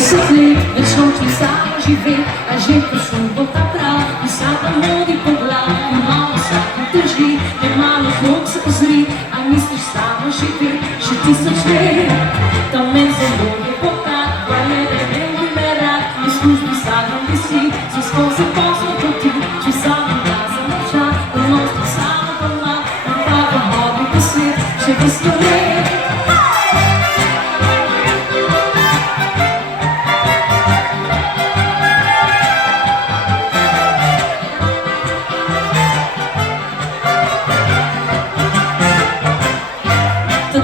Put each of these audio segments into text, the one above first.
Sofrer, deixou de usar, de ver a gente costuma voltar pra usar o mundo e por lá e mal usar, proteger, é malo, vou se cozer a missa está no chip, chute sofrer também se vou reportar, vai é meu primeira os custos sabem de si, suas coisas possam curtir, te sabem casa no chá, o nosso sábado por lá, não paga hobby por ser, chega a escolher.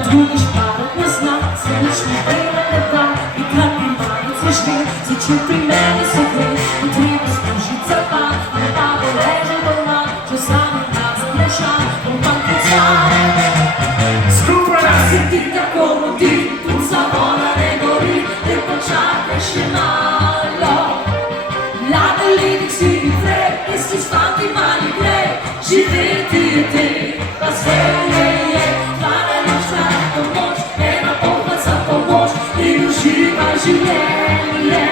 Drugiś parę nie zna, cynicznie tyle da i klatki mają coś wie, życiu primary sobie i trybu służy cepa, nie pago leży doma, czasami nas zmusza, bo pan pica. Czasy ty takomu ty, tu zawona nie gori, ty poczekaj się malo. Lata lidik si i fred, jesteś fanty mali grey, żywy ty, pasuje je, żywienie.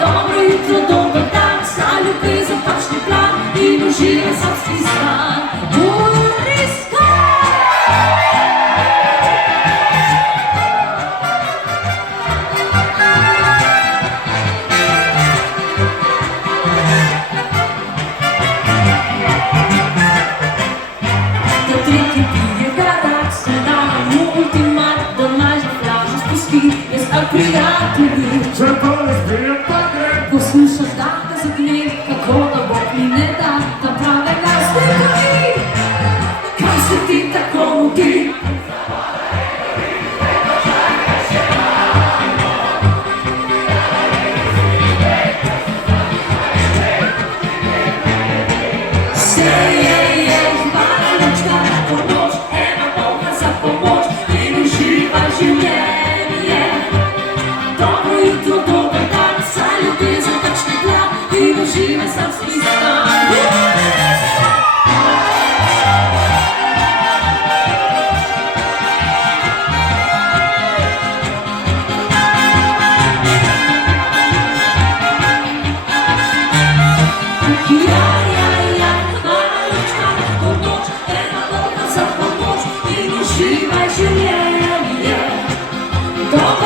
Dobre jutro, dobry dan, za ljubezen zapačni plan in uživaj samski stan. Buriska! Da triki pije garak, se dana multimat, da nađe flažu spusti. Prijatelji, poslušaš dan, da zagnev, kako da Bog mi ne da, da pravega stepi. Kaj se ti tako mudi? Hvala lučka na pomoč, ena Boga za pomoč in uživaj življenje. Dobro jutro, dober dan, za ljubezen pačni plan in uživaj samski stan. Hvala lučka na pomoč, ena Boga za pomoč in uživaj življenje. Dobro